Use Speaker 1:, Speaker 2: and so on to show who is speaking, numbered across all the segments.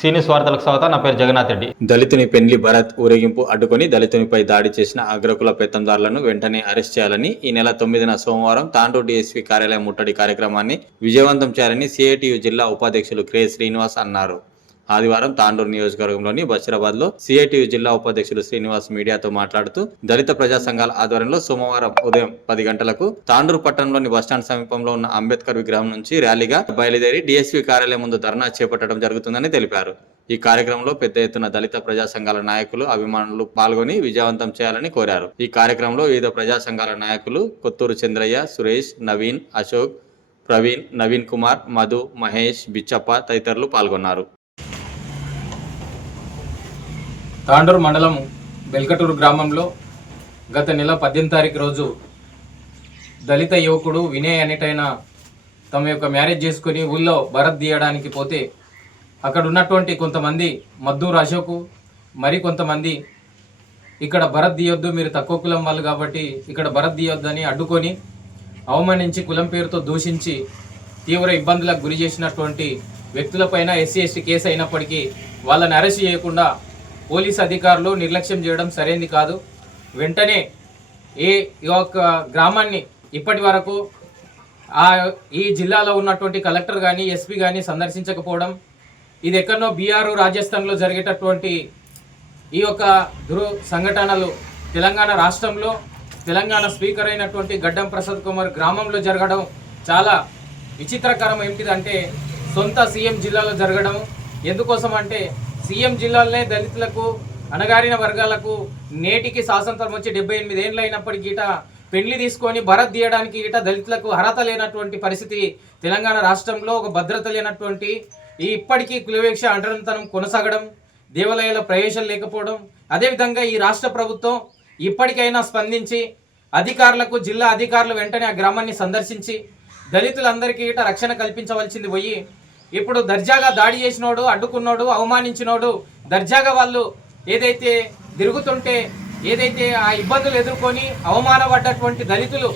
Speaker 1: సీనియస్ వార్తలకు స్వాగతం నా పేరు జగన్నాథ్ రెడ్డి.
Speaker 2: దళితుని పెండ్లి భరత్ ఊరేగింపు అడ్డుకొని దళితునిపై దాడి చేసిన అగ్రకుల పెత్తందారులను వెంటనే అరెస్ట్ చేయాలని ఈ నెల తొమ్మిదిన సోమవారం తాండూరు డీఎస్పీ కార్యాలయం ముట్టడి కార్యక్రమాన్ని విజయవంతం చేయాలని సిఐటియు జిల్లా ఉపాధ్యక్షులు క్రే శ్రీనివాస్ అన్నారు. ఆదివారం తాండూరు నియోజకవర్గంలోని బషీరాబాద్లో సిఐటియు జిల్లా ఉపాధ్యక్షులు శ్రీనివాస్ మీడియాతో మాట్లాడుతూ దళిత ప్రజా సంఘాల ఆధ్వర్యంలో సోమవారం ఉదయం పది గంటలకు తాండూరు పట్టణంలోని బస్టాండ్ సమీపంలో ఉన్న అంబేద్కర్ విగ్రహం నుంచి ర్యాలీగా బయలుదేరి డిఎస్పీ కార్యాలయం ముందు ధర్నా చేపట్టడం జరుగుతుందని తెలిపారు. ఈ కార్యక్రమంలో పెద్ద ఎత్తున దళిత ప్రజా సంఘాల నాయకులు అభిమానులు పాల్గొని విజయవంతం చేయాలని కోరారు. ఈ కార్యక్రమంలో వివిధ ప్రజా సంఘాల నాయకులు కొత్తూరు చంద్రయ్య సురేష్ నవీన్ అశోక్ ప్రవీణ్ నవీన్ కుమార్ మధు మహేష్ బిచ్చప్ప తదితరులు పాల్గొన్నారు.
Speaker 3: తాండూరు మండలం బెల్కటూరు గ్రామంలో గత నెల పద్దెనిమిది తారీఖు రోజు దళిత యువకుడు వినయ్ అనేటైన తమ యొక్క మ్యారేజ్ చేసుకుని ఊళ్ళో భరత్ తీయడానికి పోతే అక్కడ ఉన్నటువంటి కొంతమంది మద్దూరు అశోకు మరి కొంతమంది ఇక్కడ భరత్ తీయొద్దు మీరు తక్కువ కులం వాళ్ళు కాబట్టి ఇక్కడ భరత్ తీయొద్దని అడ్డుకొని అవమానించి కులం పేరుతో దూషించి తీవ్ర ఇబ్బందులకు గురి చేసినటువంటి వ్యక్తులపైన ఎస్సీ ఎస్టీ కేసు అయినప్పటికీ వాళ్ళని అరెస్ట్ చేయకుండా పోలీస్ అధికారులు నిర్లక్ష్యం చేయడం సరైనది కాదు. వెంటనే ఈ యొక్క గ్రామాన్ని ఇప్పటి వరకు ఆ ఈ జిల్లాలో ఉన్నటువంటి కలెక్టర్ కానీ ఎస్పీ కానీ సందర్శించకపోవడం ఇది ఎక్కడనో బీఆర్ రాజస్థాన్లో జరిగేటటువంటి ఈ యొక్క దురు సంఘటనలు తెలంగాణ రాష్ట్రంలో తెలంగాణ స్పీకర్ అయినటువంటి గడ్డం ప్రసాద్ కుమార్ గ్రామంలో జరగడం చాలా విచిత్రకరం ఏంటిదంటే సొంత సీఎం జిల్లాలో జరగడం. ఎందుకోసం అంటే సీఎం జిల్లాలోనే దళితులకు అణగారిన వర్గాలకు నేటికి స్వాతంత్రం వచ్చి డెబ్బై ఎనిమిది ఏళ్ళు అయినప్పటికీ ఇట పెళ్ళి తీసుకొని భరత్ తీయడానికి ఇట దళితులకు అర్హత లేనటువంటి పరిస్థితి తెలంగాణ రాష్ట్రంలో ఒక భద్రత లేనటువంటి ఈ ఇప్పటికీ కులవేక్ష అంటరంతనం కొనసాగడం దేవాలయాల ప్రవేశం లేకపోవడం అదేవిధంగా ఈ రాష్ట్ర ప్రభుత్వం ఇప్పటికైనా స్పందించి అధికారులకు జిల్లా అధికారులు వెంటనే ఆ గ్రామాన్ని సందర్శించి దళితులందరికీ ఇట రక్షణ కల్పించవలసింది పోయి ఇప్పుడు దర్జాగా దాడి చేసినోడు అడ్డుకున్నోడు అవమానించినోడు దర్జాగా వాళ్ళు ఏదైతే తిరుగుతుంటే ఏదైతే ఆ ఇబ్బందులు ఎదుర్కొని అవమానపడ్డటువంటి దళితులు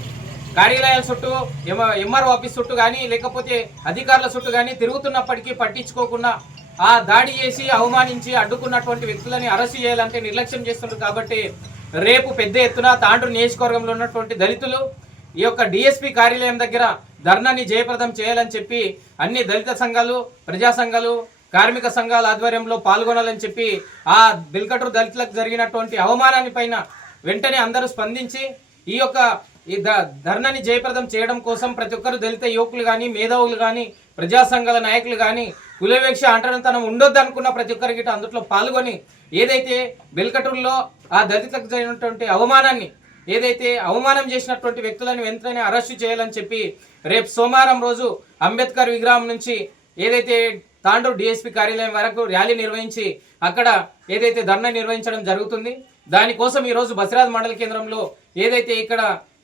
Speaker 3: కార్యాలయాల చుట్టూ ఎంఆర్ఓ ఆఫీస్ చుట్టూ కానీ లేకపోతే అధికారుల చుట్టూ కానీ తిరుగుతున్నప్పటికీ పట్టించుకోకుండా ఆ దాడి చేసి అవమానించి అడ్డుకున్నటువంటి వ్యక్తులని అరెస్ట్ చేయాలంటే నిర్లక్ష్యం చేస్తున్నారు కాబట్టి రేపు పెద్ద ఎత్తున తాండ్రు నియోజకవర్గంలో ఉన్నటువంటి దళితులు ఈ యొక్క డిఎస్పీ కార్యాలయం దగ్గర ధర్నాన్ని జయప్రదం చేయాలని చెప్పి అన్ని దళిత సంఘాలు ప్రజా సంఘాలు కార్మిక సంఘాల ఆధ్వర్యంలో పాల్గొనాలని చెప్పి ఆ బిల్కటూరు దళితులకు జరిగినటువంటి అవమానాన్ని పైన వెంటనే అందరూ స్పందించి ఈ యొక్క ఈ ద ధర్నాన్ని జయప్రదం చేయడం కోసం ప్రతి ఒక్కరు దళిత యువకులు కానీ మేధావులు కానీ ప్రజా సంఘాల నాయకులు కానీ కులవేక్ష అంటనంతనం ఉండొద్దు అనుకున్న ప్రతి ఒక్కరికి ఇటు అందులో పాల్గొని ఏదైతే బెల్కటూరులో ఆ దళితులకు జరిగినటువంటి అవమానాన్ని ఏదైతే అవమానం చేసినటువంటి వ్యక్తులను వెంటనే అరెస్టు చేయాలని చెప్పి రేపు సోమవారం రోజు అంబేద్కర్ విగ్రహం నుంచి ఏదైతే తాండూరు డిఎస్పీ కార్యాలయం వరకు ర్యాలీ నిర్వహించి అక్కడ ఏదైతే ధర్నా నిర్వహించడం జరుగుతుంది దానికోసం ఈరోజు బసిరాజ్ మండల కేంద్రంలో ఏదైతే ఇక్కడ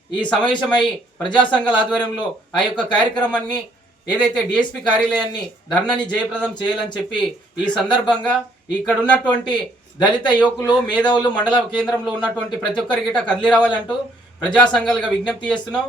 Speaker 3: ఈ సమావేశమై ప్రజాసంఘాల ఆధ్వర్యంలో ఆ యొక్క కార్యక్రమాన్ని ఏదైతే డిఎస్పి కార్యాలయాన్ని ధర్నాని జయప్రదం చేయాలని చెప్పి ఈ సందర్భంగా ఇక్కడ ఉన్నటువంటి దళిత యువకులు మేధావులు మండల కేంద్రంలో ఉన్నటువంటి ప్రతి ఒక్కరి గిట కదిలి రావాలంటూ ప్రజా సంఘాలుగా విజ్ఞప్తి చేస్తున్నాం.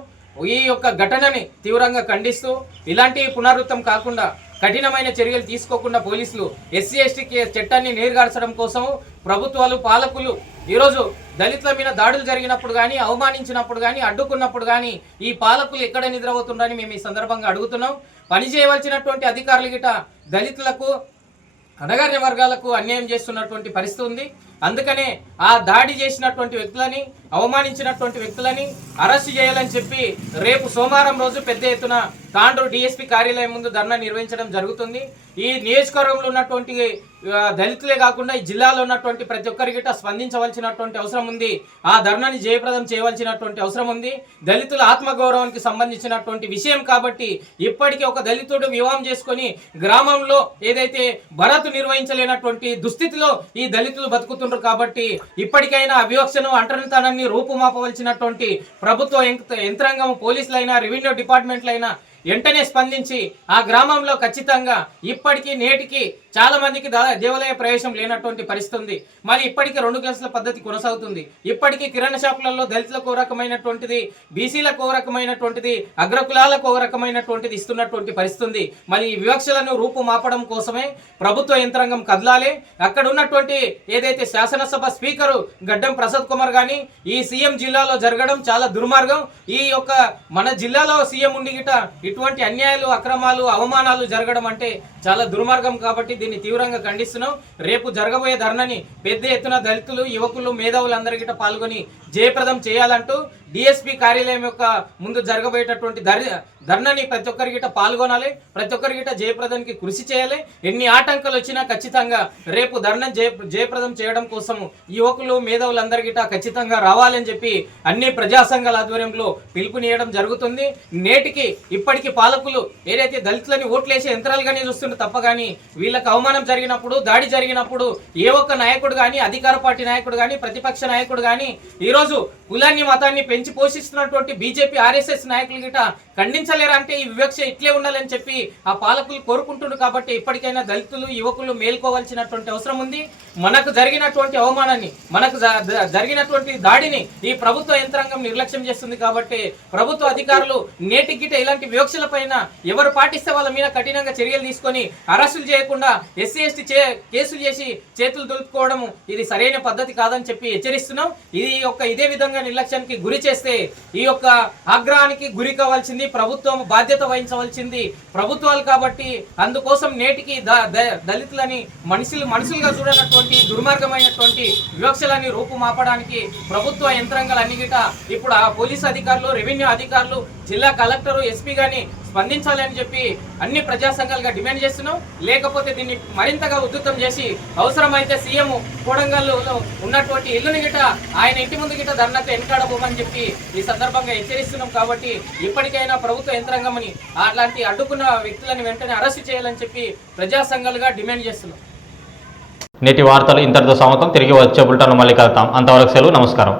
Speaker 3: ఈ యొక్క ఘటనని తీవ్రంగా ఖండిస్తూ ఇలాంటి పునరావృతం కాకుండా కఠినమైన చర్యలు తీసుకోకుండా పోలీసులు ఎస్సీ ఎస్టీ చట్టాన్ని నీరుగార్చడం కోసం ప్రభుత్వాలు పాలకులు ఈరోజు దళితుల మీద దాడులు జరిగినప్పుడు కానీ అవమానించినప్పుడు కానీ అడ్డుకున్నప్పుడు కానీ ఈ పాలకులు ఎక్కడ నిద్రపోతుండని మేము ఈ సందర్భంగా అడుగుతున్నాం. పని చేయవలసినటువంటి అధికారులు గిట దళితులకు అణగారిన వర్గాలకు అన్యాయం చేస్తున్నటువంటి పరిస్థితి ఉంది. అందుకనే ఆ దాడి చేసినటువంటి వ్యక్తులని అవమానించినటువంటి వ్యక్తులని అరెస్ట్ చేయాలని చెప్పి రేపు సోమవారం రోజు పెద్ద ఎత్తున తాండ్రు డిఎస్పీ కార్యాలయం ముందు ధర్నా నిర్వహించడం జరుగుతుంది. ఈ నియోజకవర్గంలో ఉన్నటువంటి దళితులే కాకుండా ఈ జిల్లాలో ఉన్నటువంటి ప్రతి ఒక్కరికి స్పందించవలసినటువంటి అవసరం ఉంది. ఆ ధర్నాని జయప్రదం చేయవలసినటువంటి అవసరం ఉంది. దళితుల ఆత్మగౌరవానికి సంబంధించినటువంటి విషయం కాబట్టి ఇప్పటికీ ఒక దళితుడు వివాహం చేసుకొని గ్రామంలో ఏదైతే భరత్ నిర్వహించలేనటువంటి దుస్థితిలో ఈ దళితులు బతుకుతుండ్రు కాబట్టి ఇప్పటికైనా వివక్షను అంటరితనాన్ని రూపుమాపవలసినటువంటి ప్రభుత్వ యంత్రాంగం పోలీసులైనా రెవెన్యూ డిపార్ట్మెంట్లైనా వెంటనే స్పందించి ఆ గ్రామంలో ఖచ్చితంగా ఇప్పటికీ నేటికి చాలా మందికి దా- దేవాలయ ప్రవేశం లేనటువంటి పరిస్థితి ఉంది మరి ఇప్పటికీ రెండు క్లాసుల పద్ధతి కొనసాగుతుంది. ఇప్పటికీ కిరాణా షాపులలో దళితులకు ఓ రకమైనటువంటిది బీసీలకు ఓ రకమైనటువంటిది అగ్రకులాలకు ఓ రకమైనటువంటిది ఇస్తున్నటువంటి పరిస్థితి ఉంది మరి ఈ వివక్షలను రూపుమాపడం కోసమే ప్రభుత్వ యంత్రాంగం కదలాలి. అక్కడ ఉన్నటువంటి ఏదైతే శాసనసభ స్పీకరు గడ్డం ప్రసాద్ కుమార్ గాని ఈ సీఎం జిల్లాలో జరగడం చాలా దుర్మార్గం. ఈ యొక్క మన జిల్లాలో సీఎం ఉండి గిట ఇటువంటి అన్యాయాలు అక్రమాలు అవమానాలు జరగడం అంటే చాలా దుర్మార్గం కాబట్టి దీన్ని తీవ్రంగా ఖండిస్తున్నాం. రేపు జరగబోయే ధర్నని పెద్ద ఎత్తున దళితులు యువకులు మేధావులందరి గిట పాల్గొని జయప్రదం చేయాలంటూ డిఎస్పి కార్యాలయం యొక్క ముందు జరగబోయేటటువంటి ధర్ ధర్నని ప్రతి ఒక్కరి గిట పాల్గొనాలి. ప్రతి ఒక్కరి గిట జయప్రదంకి కృషి చేయాలి. ఎన్ని ఆటంకాలు వచ్చినా ఖచ్చితంగా రేపు ధర్న జయ జయప్రదం చేయడం కోసం యువకులు మేధావులందరి గిట ఖచ్చితంగా రావాలని చెప్పి అన్ని ప్రజా సంఘాల ఆధ్వర్యంలో పిలుపునియడం జరుగుతుంది. నేటికి ఇప్పటికీ పాలకులు ఏదైతే దళితులని ఓట్లేసే యంత్రాలుగానే చూస్తుంటే తప్ప కానీ వీళ్ళకి అవమానం జరిగినప్పుడు దాడి జరిగినప్పుడు ఏ ఒక్క నాయకుడు కానీ అధికార పార్టీ నాయకుడు కానీ ప్రతిపక్ష నాయకుడు కానీ ఈరోజు కులాన్ని మతాన్ని పెంచి పోషిస్తున్నటువంటి బీజేపీ ఆర్ఎస్ఎస్ నాయకులు గిట ఖండించలేరా అంటే ఈ వివక్ష ఇట్లే ఉండాలని చెప్పి ఆ పాలకులు కోరుకుంటున్నారు కాబట్టి ఇప్పటికైనా దళితులు యువకులు మేల్కోవాల్సినటువంటి అవసరం ఉంది. మనకు జరిగినటువంటి అవమానాన్ని మనకు జరిగినటువంటి దాడిని ఈ ప్రభుత్వ యంత్రాంగం నిర్లక్ష్యం చేస్తుంది కాబట్టి ప్రభుత్వ అధికారులు నేటి గిట ఇలాంటి వివక్షల పైన ఎవరు పాటిస్తే వాళ్ళ మీద కఠినంగా చర్యలు తీసుకొని అరెస్టులు చేయకుండా ఎస్సీ ఎస్టీ చే కేసులు చేసి చేతులు దులుపుకోవడం ఇది సరైన పద్ధతి కాదని చెప్పి హెచ్చరిస్తున్నాం. ఇది యొక్క ఇదే విధంగా నిర్లక్ష్యానికి గురి చేస్తే ఈ యొక్క ఆగ్రహానికి గురి కావాల్సింది ప్రభుత్వం బాధ్యత వహించవలసింది ప్రభుత్వాలు కాబట్టి అందుకోసం నేటికి ద- ద- దళితులని మనుషులు మనుషులుగా చూడనటువంటి దుర్మార్గమైనటువంటి వివక్షలని రూపుమాపడానికి ప్రభుత్వ యంత్రాంగాలు అన్ని ఇప్పుడు ఆ పోలీస్ అధికారులు రెవెన్యూ అధికారులు జిల్లా కలెక్టర్ ఎస్పీ గాని స్పందించాలి అని చెప్పి అన్ని ప్రజా సంఘాలుగా డిమాండ్ చేస్తున్నాం. లేకపోతే దీన్ని మరింతగా ఉధృతం చేసి అవసరమైతే సీఎం కోడంగల్లో ఉన్నటువంటి ఇల్లుని గిట ఆయన ఇంటి ముందు గిట ధర్నాకు వెనకాడబోమని చెప్పి ఈ సందర్భంగా హెచ్చరిస్తున్నాం కాబట్టి ఇప్పటికైనా ప్రభుత్వ యంత్రాంగమని అట్లాంటి అడ్డుకున్న వ్యక్తులను వెంటనే అరెస్టు చేయాలని చెప్పి ప్రజా సంఘాలుగా డిమాండ్ చేస్తున్నాం.
Speaker 1: నేటి వార్తలు ఇంతటితో సమతం తిరిగి వచ్చే బుల్టన్ మళ్ళీ కలుతాం అంతవరకు సెలవు. నమస్కారం.